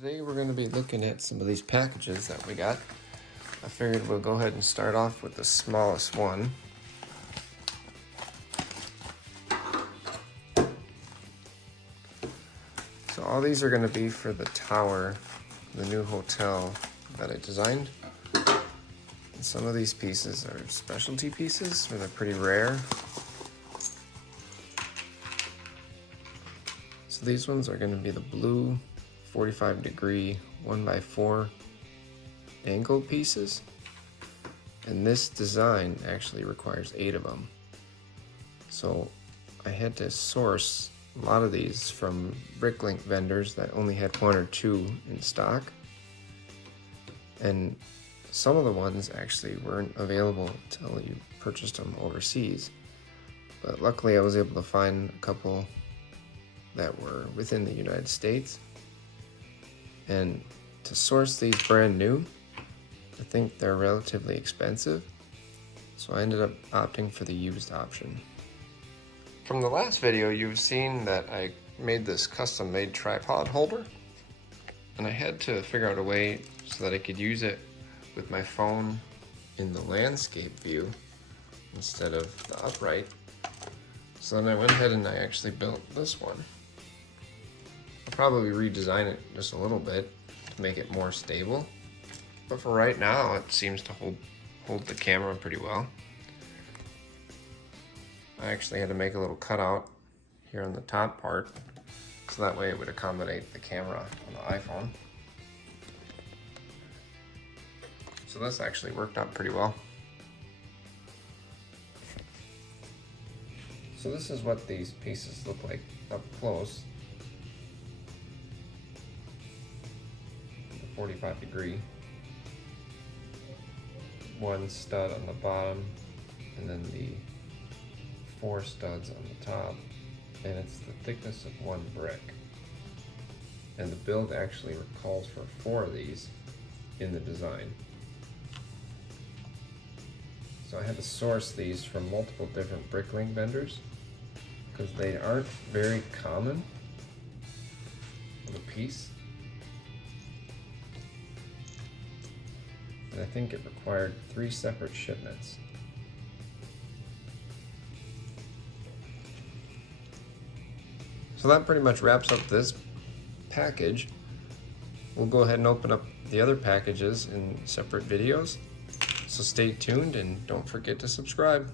Today we're going to be looking at some of these packages that we got. I figured we'll go ahead and start off with the smallest one. So all these are going to be for the tower, the new hotel that I designed. And some of these pieces are specialty pieces, or they're pretty rare. So these ones are going to be the blue 45-degree 1x4 angled pieces, and this design actually requires 8 of them. So I had to source a lot of these from Bricklink vendors that only had 1 or 2 in stock, and some of the ones actually weren't available until you purchased them overseas. But luckily I was able to find a couple that were within the United States. And to source these brand new, I think they're relatively expensive, so I ended up opting for the used option. From the last video, you've seen that I made this custom-made tripod holder, and I had to figure out a way so that I could use it with my phone in the landscape view instead of the upright. So then I went ahead and I actually built this one. I'll probably redesign it just a little bit to make it more stable, but for right now it seems to hold the camera pretty well. I actually had to make a little cutout here on the top part so that way it would accommodate the camera on the iPhone. So this actually worked out pretty well. So this is what these pieces look like up close. 45-degree, 1 stud on the bottom, and then the 4 studs on the top, and it's the thickness of 1 brick. And the build actually calls for 4 of these in the design. So I had to source these from multiple different Bricklink vendors because they aren't very common of a piece. And I think it required 3 separate shipments. So that pretty much wraps up this package. We'll go ahead and open up the other packages in separate videos. So stay tuned and don't forget to subscribe.